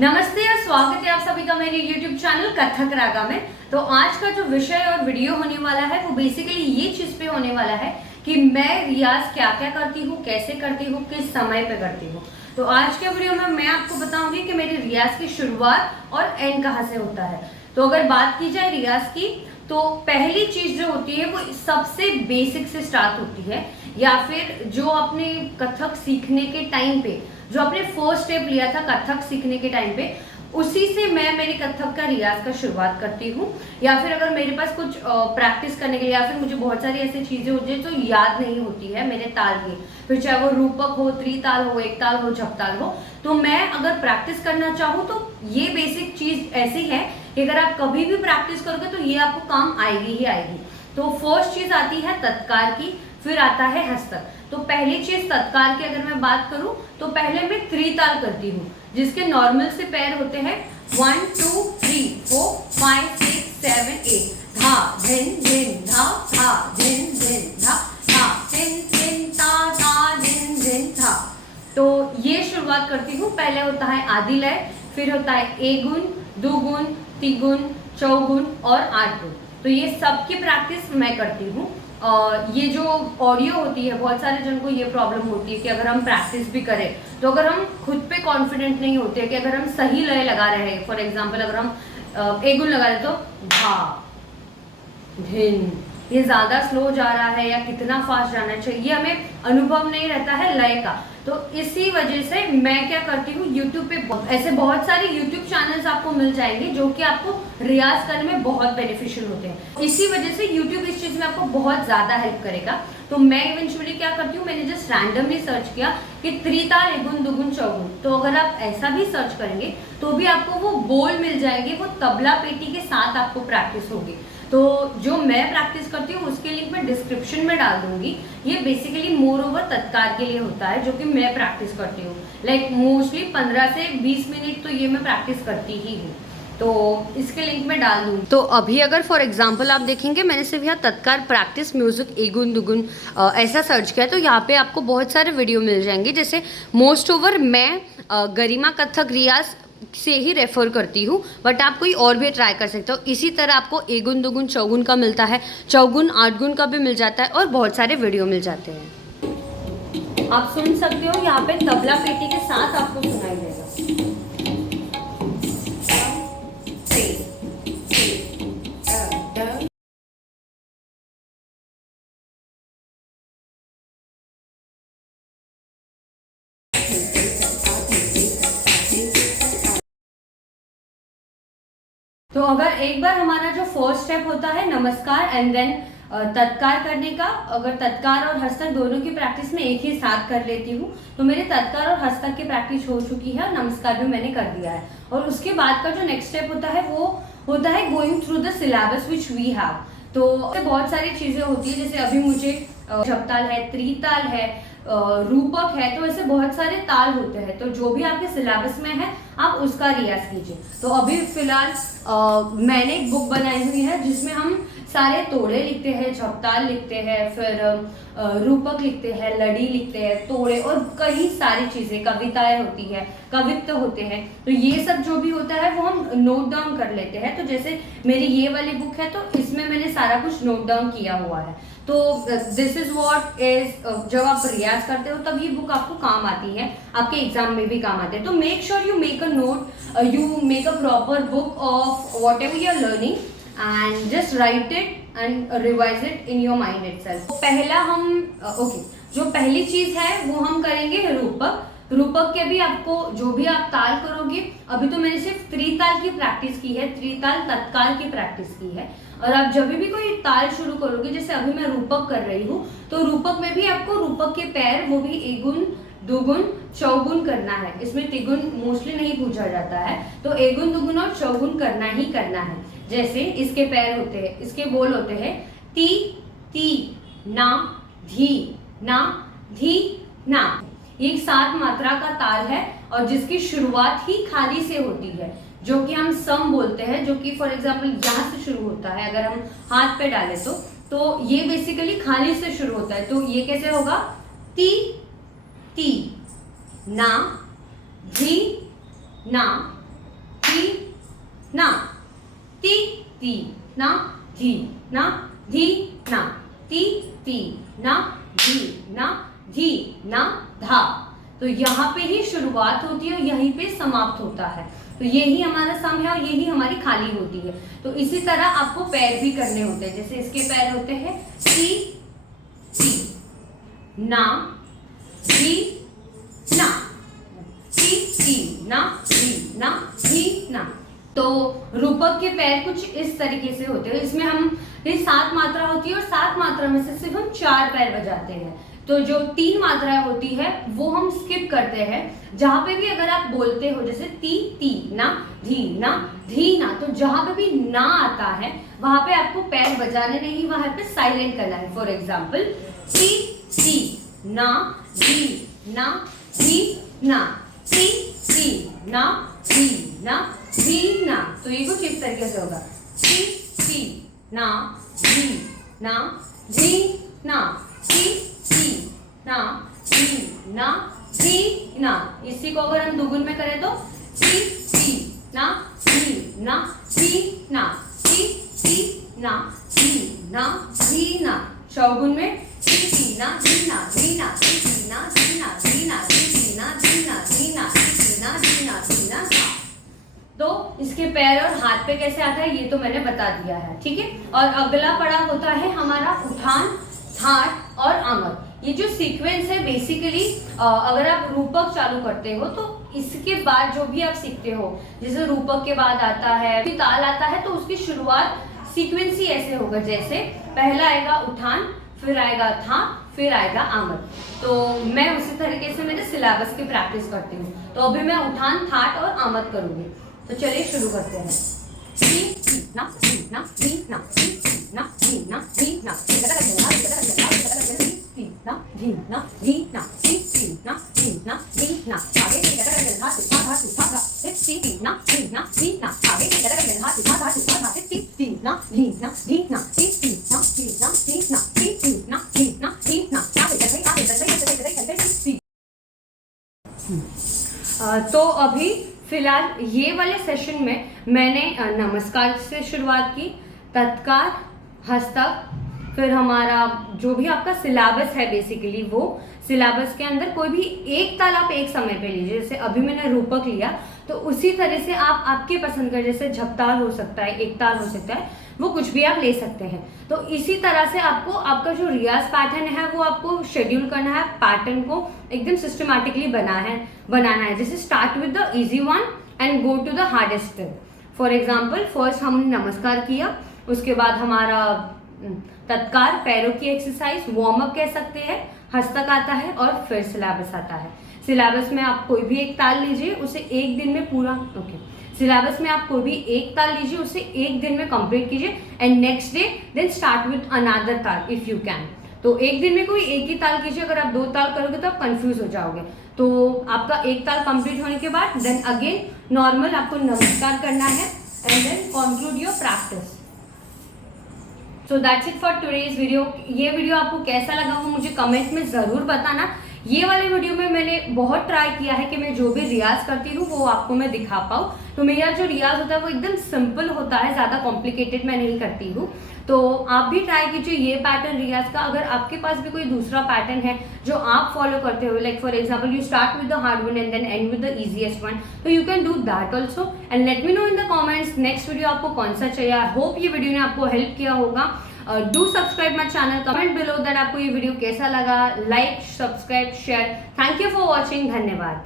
नमस्ते और स्वागत है आप सभी का मेरे YouTube चैनल कथक रागा में। तो आज का जो विषय और वीडियो होने वाला है वो बेसिकली ये चीज पे होने वाला है कि मैं रियाज क्या क्या करती हूँ, कैसे करती हूँ, किस समय पे करती हूँ। तो आज के वीडियो में मैं आपको बताऊंगी कि मेरे रियाज की शुरुआत और एंड कहाँ से होता है। तो अगर बात की जाए रियाज की, तो पहली चीज जो होती है वो सबसे बेसिक से स्टार्ट होती है, या फिर जो अपने कथक सीखने के टाइम पे जो आपने फर्स्ट स्टेप लिया था कथक सीखने के टाइम पे, उसी से मैं मेरी कथक का रियाज का शुरुआत करती हूँ। या फिर अगर मेरे पास कुछ प्रैक्टिस करने के लिए, या फिर मुझे बहुत सारी ऐसी चीजें होती है जो याद नहीं होती है मेरे ताल की, फिर चाहे वो रूपक हो, त्रिताल हो, एक ताल हो, झपताल हो, तो मैं अगर प्रैक्टिस करना चाहूँ तो ये बेसिक चीज ऐसी है कि अगर आप कभी भी प्रैक्टिस करोगे तो ये आपको काम आएगी ही आएगी। तो फर्स्ट चीज आती है तत्कार की, फिर आता है हस्तक। तो पहली चीज तत्कार की अगर मैं बात करूं तो पहले मैं त्रिताल करती हूँ, जिसके नॉर्मल से पैर होते हैं 1 2 3 4 5 6 7 8। धा धिन धिन धा धा धिन धिन धा धा धिन धिन धा धा धिन धिन धा। तो ये शुरुआत करती हूँ। पहले होता है आदि लय, फिर होता है एगुण, दुगुण, तिगुण, चौगुण और आठ गुण। तो ये सब की प्रैक्टिस मैं करती हूँ। ये जो ऑडियो होती है, बहुत सारे जन को ये प्रॉब्लम होती है कि अगर हम प्रैक्टिस भी करें तो अगर हम खुद पे कॉन्फिडेंट नहीं होते कि अगर हम सही लय लगा रहे हैं, फॉर एग्जांपल अगर हम एगुण लगा रहे तो धा धिन, ये ज्यादा स्लो जा रहा है या कितना फास्ट जाना चाहिए, ये हमें अनुभव नहीं रहता है लय का। तो इसी वजह से मैं क्या करती हूँ, यूट्यूब पे ऐसे बहुत सारे यूट्यूब चैनल्स आपको मिल जाएंगे जो कि आपको रियाज करने में बहुत बेनिफिशियल होते हैं। इसी वजह से यूट्यूब इस चीज में आपको बहुत ज्यादा हेल्प करेगा। तो मैं इवेंचुअली क्या करती हूँ, मैंने जस्ट रैंडमली सर्च किया कि त्रिताल, एगुण, दुगुण, चौगुण। तो अगर आप ऐसा भी सर्च करेंगे तो भी आपको वो बोल मिल जाएंगे, वो तबला पेटी के साथ आपको प्रैक्टिस होगी। तो जो मैं प्रैक्टिस करती हूँ उसके लिंक मैं डिस्क्रिप्शन में डाल दूंगी। ये बेसिकली मोर ओवर तत्कार के लिए होता है जो कि मैं प्रैक्टिस करती हूँ। लाइक मोस्टली 15 से 20 मिनट तो ये मैं प्रैक्टिस करती ही हूँ। तो इसके लिंक में डाल दूंगी। तो अभी अगर फॉर एग्जांपल आप देखेंगे, मैंने सिर्फ यहाँ तत्कार प्रैक्टिस म्यूजिक एगुण दुगुण ऐसा सर्च किया, तो यहाँ पे आपको बहुत सारे वीडियो मिल जाएंगे। जैसे मोस्ट ओवर मैं गरिमा कथक रियाज से ही रेफर करती हूँ, बट आप कोई और भी ट्राई कर सकते हो। इसी तरह आपको एगुण, दुगुण, चौगुण का मिलता है, चौगुण, आठ गुण का भी मिल जाता है और बहुत सारे वीडियो मिल जाते हैं। आप सुन सकते हो, यहाँ पे तबला पेटी के साथ आपको सुनाई देगा। तो अगर एक बार हमारा जो फर्स्ट स्टेप होता है नमस्कार एंड देन तत्कार करने का, अगर तत्कार और हस्तक दोनों की प्रैक्टिस में एक ही साथ कर लेती हूँ तो मेरे तत्कार और हस्तक की प्रैक्टिस हो चुकी है, नमस्कार भी मैंने कर दिया है। और उसके बाद का जो नेक्स्ट स्टेप होता है वो होता है going through the syllabus which we have. तो बहुत सारी चीजें होती है, जैसे अभी मुझे झपताल है, त्रिताल है, रूपक है, तो ऐसे बहुत सारे ताल होते हैं। तो जो भी आपके सिलेबस में है आप उसका रियाज कीजिए। तो अभी फिलहाल मैंने एक बुक बनाई हुई है जिसमें हम सारे तोड़े लिखते हैं, झपताल लिखते हैं, फिर रूपक लिखते हैं, लड़ी लिखते हैं, तोड़े और कई सारी चीजें, कविताएं होती है, कवित्व होते हैं। तो ये सब जो भी होता है वो हम नोट डाउन कर लेते हैं। तो जैसे मेरी ये वाली बुक है तो इसमें मैंने सारा कुछ नोट डाउन किया हुआ है। तो दिस इज व्हाट इज, जब आप रियाज करते हो तब ये बुक आपको काम आती है, आपके एग्जाम में भी काम आते हैं। तो make sure you make a note, you make a proper book of whatever you are learning and just write it and revise it in your mind itself. तो पहला हम जो पहली चीज है वो हम करेंगे रूपक। रूपक के भी आपको जो भी आप ताल करोगे, अभी तो मैंने सिर्फ त्रिताल की प्रैक्टिस की है, त्रिताल तत्काल की प्रैक्टिस की है। और आप जब भी कोई ताल शुरू करोगे, जैसे अभी मैं रूपक कर रही हूँ, तो रूपक में भी आपको रूपक के पैर वो भी एगुण, दुगुण, चौगुण करना है। इसमें तिगुण मोस्टली नहीं पूछा जाता है, तो एगुण, दुगुण और चौगुण करना ही करना है। जैसे इसके पैर होते हैं, इसके बोल होते हैं ती ती ना धी ना धी ना। ये 7 मात्रा का ताल है और जिसकी शुरुआत ही खाली से होती है, जो कि हम सम बोलते हैं, जो कि फॉर एग्जाम्पल यहाँ से शुरू होता है। अगर हम हाथ पे डालें तो ये बेसिकली खाली से शुरू होता है। तो ये कैसे होगा, ती ती ना धी ना ना, ती ती ना, धी ना, धी ना, ती ती ना, धी ना, धी ना, धा। तो यहाँ पे ही शुरुआत होती है और यहीं पे समाप्त होता है। तो यही हमारा सम है और यही हमारी खाली होती है। तो इसी तरह आपको पैर भी करने होते हैं। जैसे इसके पैर होते हैं ती ती ना, धी ना, ती ती ना, धी ना, धी ना। तो रूपक के पैर कुछ इस तरीके से होते हैं। इसमें हम ये 7 मात्रा होती है और 7 मात्रा में से सिर्फ हम 4 पैर बजाते हैं। तो जो 3 मात्राएं होती है वो हम स्किप करते हैं। जहां पे भी अगर आप बोलते हो जैसे ती ती ना, धी ना, धी ना, तो जहां पे भी ना आता है वहां पे आपको पैर बजाने नहीं, वहां पे साइलेंट करना है। फॉर एग्जाम्पल ती ती ना, धी ना, धी ना, ती ती ना, धी ना, धी ना। तो ये कुछ इस तरीके से होगा ती ती ना, धी ना, धी ना, ती ती ना, धी ना, धी ना। इसी को अगर हम दुगुन में करें तो ती ती ना, धी ना, धी ना, ती ती ना, धी ना, धी ना। चौगुन में ती ती ना, धी ना, धी ना, ती ती ना, धी ना, धी ना, ती ती ना, धी ना, धी ना, ती ती ना, धी ना, धी ना, धा। तो इसके पैर और हाथ पे कैसे आता है ये तो मैंने बता दिया है, ठीक है। और अगला पड़ाव होता है हमारा उठान, ठाट और आमद। ये जो सीक्वेंस है बेसिकली अगर आप रूपक चालू करते हो तो इसके बाद जो भी आप सीखते हो, जैसे रूपक के बाद आता है ताल आता है, तो उसकी शुरुआत सीक्वेंस ही ऐसे होगा। जैसे पहला आएगा उठान, फिर आएगा था, फिर आएगा आमद। तो मैं उसी तरीके से मेरे सिलेबस की प्रैक्टिस करती हूँ। तो अभी मैं उठान, ठाट और आमद करूंगी। तो चलिए शुरू करते हैं। ना ना ना ना ना ना तो अभी फिलहाल ये वाले सेशन में मैंने नमस्कार से शुरुआत की, तत्कार, हस्तक, फिर हमारा जो भी आपका सिलेबस है बेसिकली वो सिलेबस के अंदर कोई भी एक ताल आप एक समय पे लीजिए। जैसे अभी मैंने रूपक लिया तो उसी तरह से आप आपके पसंद का, जैसे झपताल हो सकता है, एक ताल हो सकता है, वो कुछ भी आप ले सकते हैं। तो इसी तरह से आपको आपका जो रियाज पैटर्न है वो आपको शेड्यूल करना है, पैटर्न को एकदम सिस्टमैटिकली बनाना है। जैसे start with the easy one and go to the hardest. For example first हमने नमस्कार किया, उसके बाद हमारा तत्कार, पैरों की एक्सरसाइज, वार्म अप कह सकते हैं, हस्तक आता है और फिर सिलेबस आता है। सिलेबस में आप कोई भी एक ताल लीजिए, उसे एक दिन में पूरा सिलेबस में आप कोई भी एक ताल लीजिए, उसे एक दिन में कंप्लीट कीजिए and next day then start with another ताल इफ यू कैन। तो एक दिन में कोई एक ही ताल कीजिए। अगर आप 2 ताल करोगे तो आप कंफ्यूज हो जाओगे। तो आपका एक ताल कंप्लीट होने के बाद देन अगेन नॉर्मल आपको नमस्कार करना है and then conclude your practice. So that's it for today's video. ये वीडियो आपको कैसा लगा वो मुझे कमेंट में ज़रूर बताना। ये वाले वीडियो में मैंने बहुत ट्राई किया है कि मैं जो भी रियाज करती हूँ वो आपको मैं दिखा पाऊँ। तो मेरा जो रियाज होता है वो एकदम सिंपल होता है, ज़्यादा कॉम्प्लिकेटेड मैं नहीं करती हूँ। तो आप भी ट्राई कीजिए ये पैटर्न रियाज का। अगर आपके पास भी कोई दूसरा पैटर्न है जो आप फॉलो करते हो, like for example you start with the hard one and then end with the easiest one, तो you can do that also and let me know in the comments next video आपको कौन सा चाहिए। I hope ये video ने आपको help किया होगा। Do subscribe my channel, comment below that आपको ये वीडियो कैसा लगा, like, subscribe, share. Thank you for watching, धन्यवाद।